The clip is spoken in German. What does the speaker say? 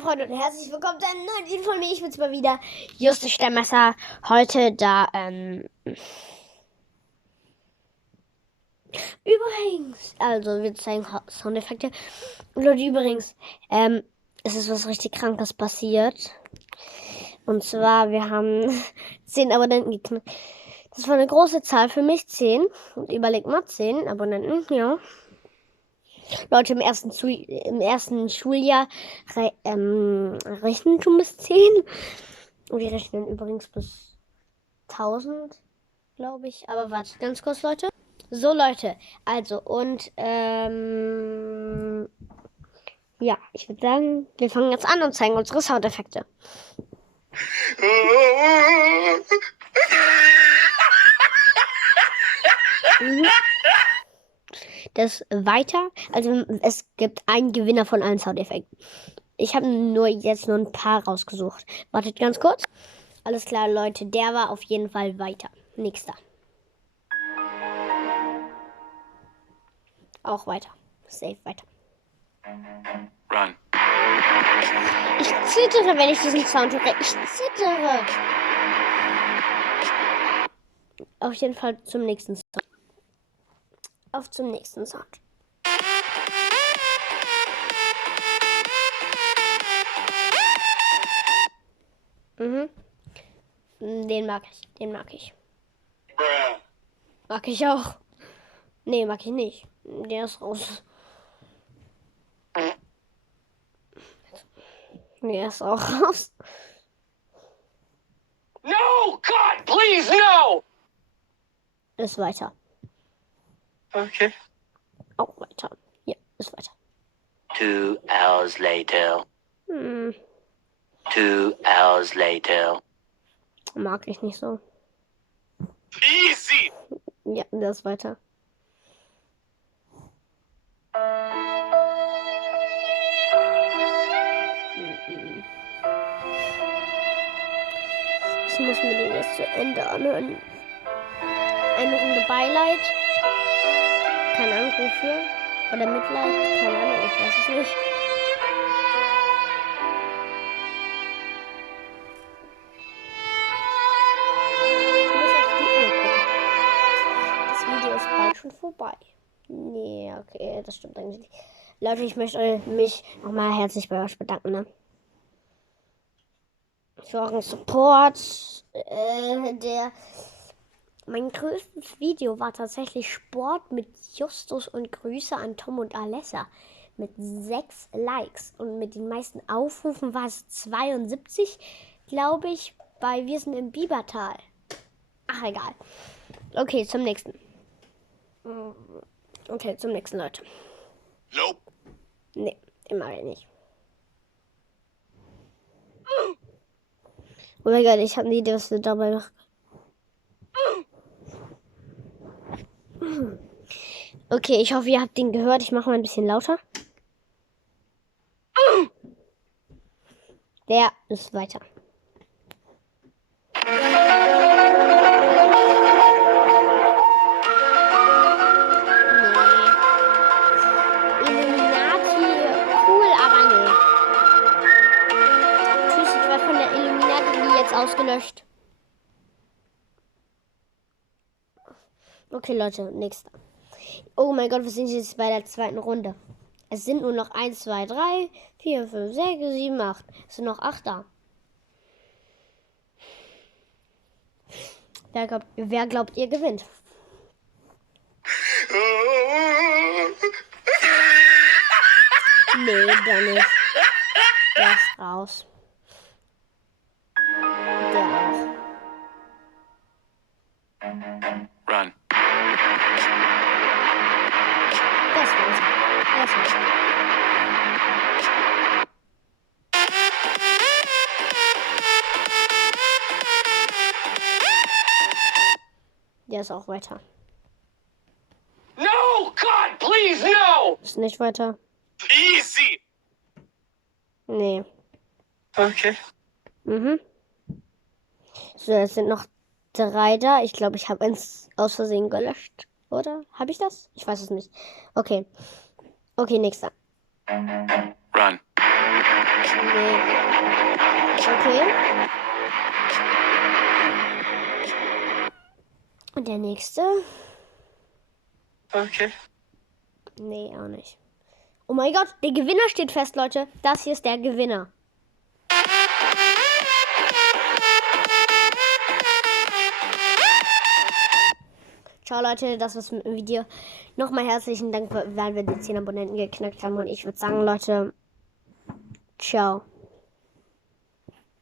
Freunde und herzlich willkommen zu einem neuen Video von mir. Ich bin's mal wieder, Justus Steinmesser. Heute da, übrigens, also wir zeigen Soundeffekte. Und Leute, übrigens, es ist was richtig Krankes passiert. Und zwar, wir haben 10 Abonnenten geknackt. Das war eine große Zahl für mich, 10. Und überlegt mal, 10 Abonnenten, ja. Leute, im ersten Schuljahr rechnen schon bis 10. Und wir rechnen übrigens bis 1000, glaube ich. Aber warte, ganz kurz, Leute. So, Leute, also, und, ja, ich würde sagen, wir fangen jetzt an und zeigen unsere Soundeffekte. Das weiter, also es gibt einen Gewinner von allen Soundeffekten. Ich habe jetzt nur ein paar rausgesucht. Wartet ganz kurz. Alles klar, Leute, der war auf jeden Fall weiter. Nächster. Auch weiter. Safe weiter. Run. Ich zittere, wenn ich diesen Sound höre. Ich zittere. Auf jeden Fall zum nächsten Sound. Auf zum nächsten Sound. Den mag ich. Den mag ich. Mag ich auch. Nee, mag ich nicht. Der ist raus. Der ist auch raus. No! God, please, no! Ist weiter. Okay. Auch weiter. Ja, ist weiter. 2 hours later. 2 hours later. Mag ich nicht so. Easy! Ja, der ist weiter. Ich muss mir den jetzt zu Ende anhören. Eine Runde Beileid. Keine Ahnung wofür. Oder Mitleid. Keine Ahnung, ich weiß es nicht. Ich muss auf die Uhr gucken. Das Video ist bald schon vorbei. Nee, okay, das stimmt eigentlich nicht. Leute, ich möchte mich nochmal herzlich bei euch bedanken, ne? Für euren Support. Mein größtes Video war tatsächlich Sport mit Justus und Grüße an Tom und Alessa. Mit 6 Likes. Und mit den meisten Aufrufen war es 72, glaube ich, bei Wir sind im Biebertal. Ach, egal. Okay, zum nächsten. Okay, zum nächsten, Leute. Nope. Nee, den mag ich nicht. Oh mein Gott, ich habe eine Idee, was wir dabei machen. Okay, ich hoffe, ihr habt den gehört. Ich mache mal ein bisschen lauter. Der ist weiter. Illuminati, cool, aber nee. Tschüss, ich werde von der Illuminati jetzt ausgelöscht. Okay, Leute, nächster. Oh mein Gott, wir sind jetzt bei der zweiten Runde. Es sind nur noch 1, 2, 3, 4, 5, 6, 7, 8. Es sind noch 8 da. Wer glaubt, ihr gewinnt? Nee, der nicht. Der ist raus. Der auch. Run. Der ist raus. Der ist raus. Der ist auch weiter. No! God, please, no! Ist nicht weiter. Easy! Nee. Okay. So, es sind noch 3 da. Ich glaube, ich habe eins aus Versehen gelöscht. Oder? Habe ich das? Ich weiß es nicht. Okay. Okay, nächster. Run. Nee. Okay. Und der nächste? Okay. Nee, auch nicht. Oh mein Gott, der Gewinner steht fest, Leute. Das hier ist der Gewinner. Ciao, Leute, das war's mit dem Video. Nochmal herzlichen Dank, weil wir die 10 Abonnenten geknackt haben. Und ich würde sagen, Leute, ciao.